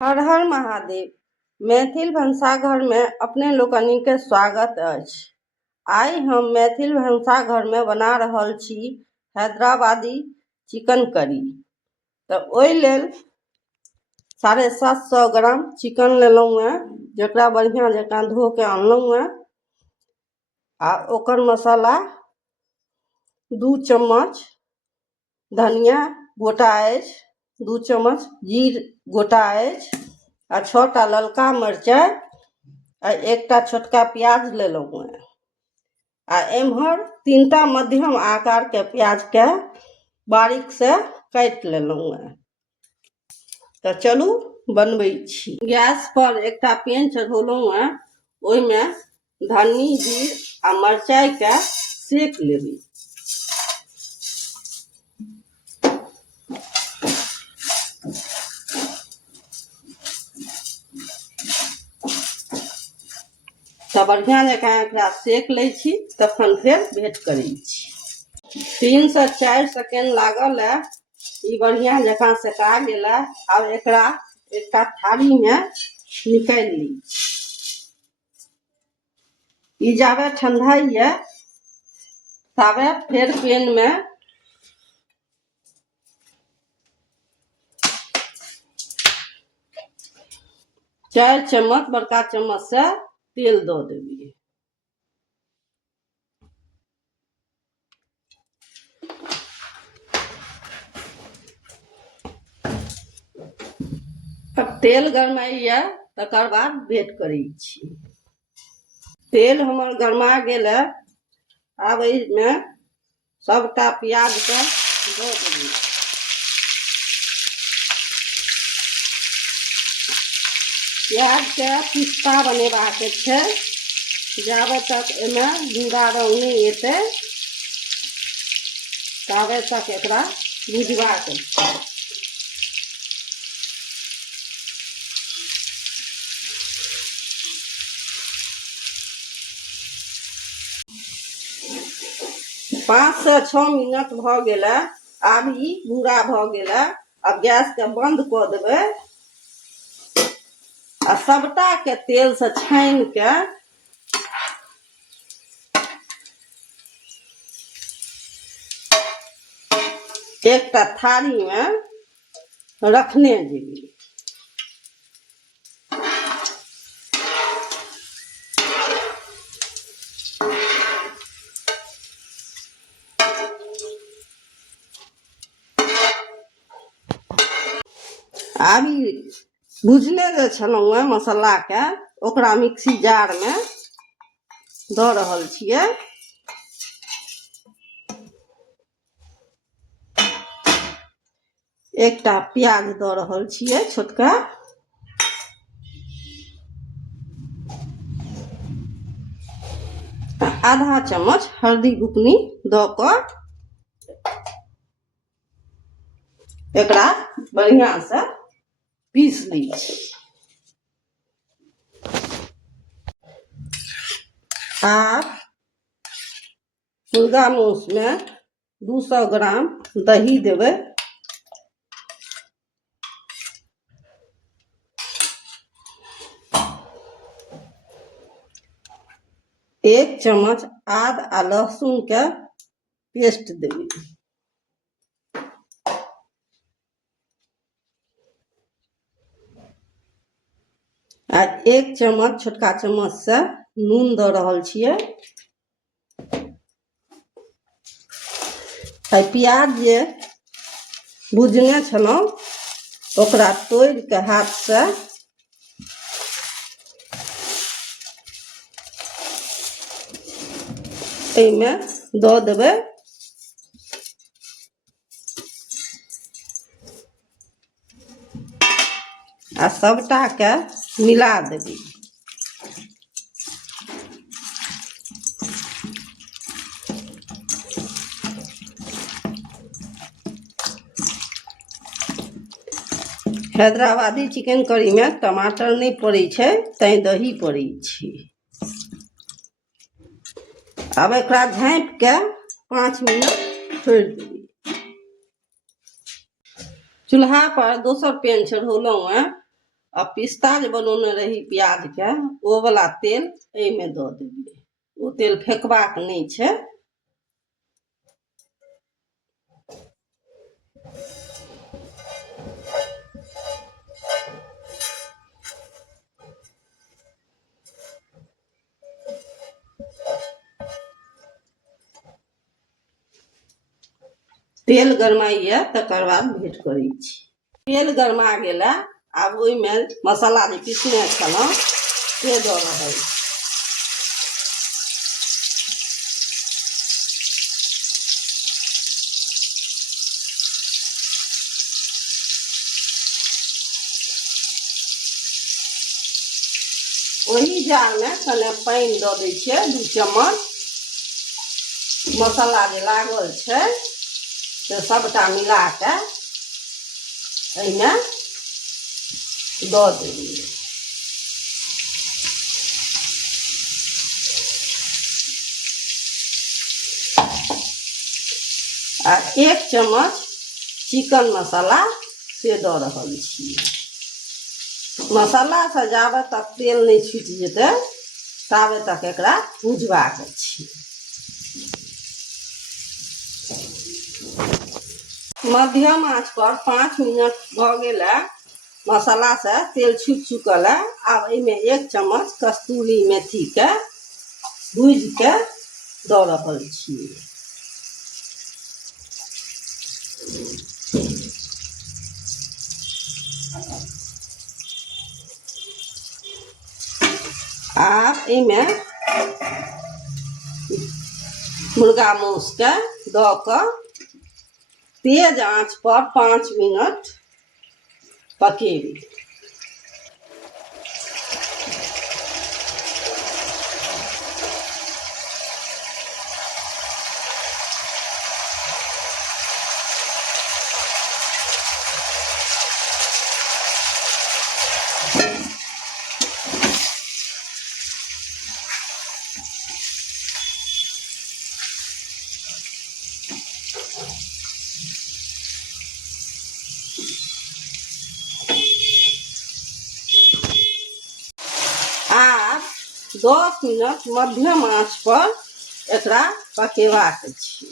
हर हर महादेव। मैथिल भनसाघर में अपने लोकनि के स्वागत अछि। आइ हम मैथिल भनसाघर में बना रहल छी हैदराबादी चिकन करी। तो ओहि लेल 750 ग्राम चिकन लेलहुँ हैं, जकरा बढ़िया जकाँ धो के अनलहुँ हैं। आ ओकर मसाला 2 चम्मच धनिया गोटा अछि, 2 चम्मच जीर गोटा अछि, आ 6टा ललका मिरचाइ आ 1टा छोटका प्याज लेलहुँ हैं। आ एम्हर 3टा मध्यम आकार के प्याज के बारीक से काटि लेलहुँ हैं। तो चलू बनबै छी। गैस पर एकटा पैन चढ़ौलहुँ हैं, ओहिमे धनी जीर आ मिरचाइ के सेक लेबै। तो बढ़िया जकाँ एकरा सेक लै छी, तखन फेर भेंट करै छी। 3 से 4 सेकेंड लागल है, ई बढ़िया जकाँ सेका गेल है। अब एकरा एकटा थारी में निकाल ली। ई जाबे ठंडाइए ताबे फिर पैन में चार चम्मच बड़का चम्मच से तेल दो देवी। अब तेल गरमाइए तकर बाद भेंट करै छी। तेल हमर गरमा गेल है। अब इसमें सबटा प्याज के दो देवी। प्याज के पिस्ता बनेबाक छै, जाबे तक एमे भूरा रंग नहीं एते ताबे तक एकरा भुजबाक छै। पाँच से 6 मिनट भ गेल। आब ई भूरा भ गेल। अब गैस के बंद क देबै आ सबटा के तेल से छानि के एकटा थारी में रखने जेबी। आब ई भुजने जे छलहुँ हैं मसाला के, ओकरा मिक्सी जार में दऽ रहल छियै। एकटा प्याज दऽ रहल छियै छोटका, आधा चम्मच हल्दी बुकनी दऽ कऽ एकरा बढ़िया से पीस ली छी। आप मुर्गा मांस में 200 ग्राम दही देबै। 1 चम्मच आद आ लहसुन के पेस्ट देबै। आ 1 चम्मच छोटका चम्मच से नून दऽ रहल छियै। प्याज जे भुजने छलहुँ ओकरा तोड़ के हाथ से एहिमे दऽ देबै। आ सबटा के मिला देबै। हैदराबादी चिकन करी में टमाटर नहीं पड़ै छै, तैं दही पड़ै छै। अब एकरा झाँप के 5 मिनट छोड़ देबै। चूल्हा पर दोसर पैन चढ़ौलहुँ हैं, अब पिस्ता जे बनौने रही प्याज के ओ वाला तेल एहिमे दऽ देबै। ओ तेल फेकबाक नहीं छै। तेल गरमाइए तकर बाद भेंट करै छी। तेल गरमा गेला, आब ओहिमे मसाला जे पीसने छलहुँ से दऽ रहल छी। ओही जारमे कने पानि दऽ दै छियै 2 चम्मच। मसाला जे लागल छै से सबटा मिला के एहिमे दऽ देबै। आ 1 चम्मच चिकन मसाला से दऽ रहल छियै। मसाला से जाबे तक तेल नहीं छूटि जेतै ताबे तक एकरा भुजबाक छै। मध्यम आंच पर 5 मिनट भऽ गेलै, मसाला से तेल छूटि चुकल है। आब एहिमे 1 चम्मच कस्तूरी मेथी के भूज के दऽ रहल छियै। आब एहिमे मुर्गा मांस के दऽ कऽ तेज आंच पर 5 मिनट पकेबै। 10 मिनट मध्यम आंच पर एकरा पकेबाक छै।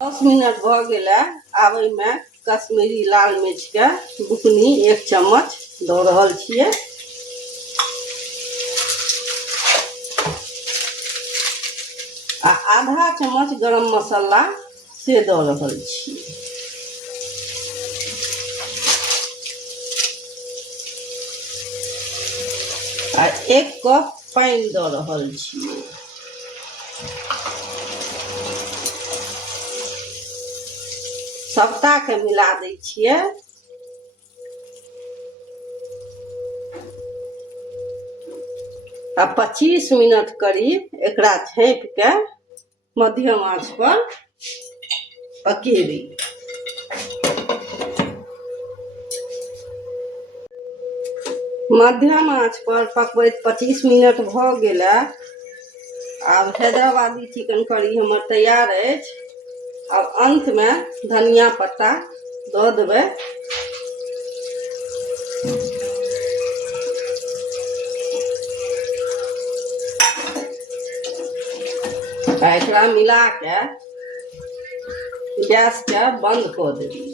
दस मिनट भऽ गेलै, आब एहिमे कश्मीरी लाल मिर्च के बुकनी 1 चम्मच दऽ रहल छियै। आ आधा चम्मच गरम मसाला से दऽ रहल छियै। आ 1 कप पानि दऽ रहल छियै। सबटा के मिला दै छियै। आ 25 मिनट करीब एकरा झाँपि के मध्यम आंच पर पकेबै। मध्यम आंच पर पकबैत 25 मिनट भऽ गेलै। आब हैदराबादी चिकन करी हमर तैयार अछि। अब अंत में धनिया पत्ता दऽ देबै। एकरा मिला के गैस के बंद कऽ देबै।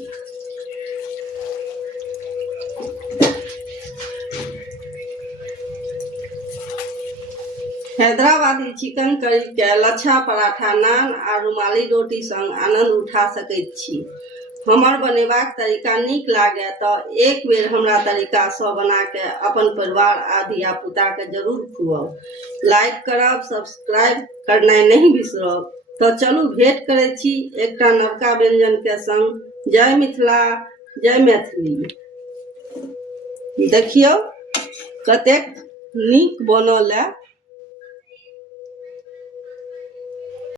हैदराबादी चिकन करी के लच्छा पराठा, नान आ रुमाली रोटी संग आनंद उठा सकैत छी। हमर बनेबाक तरीका नीक लागे तऽ एक बेर हमरा तरीका सँ बना के अपन परिवार आ धिया पुता के जरूर खुआउ। लाइक करब, सब्सक्राइब करनाइ नहीं बिसरब। तऽ चलू भेंट करै छी एकटा नवका व्यंजन के संग। जय मिथिला, जय मैथिली। देखियौ कतेक नीक बनल है।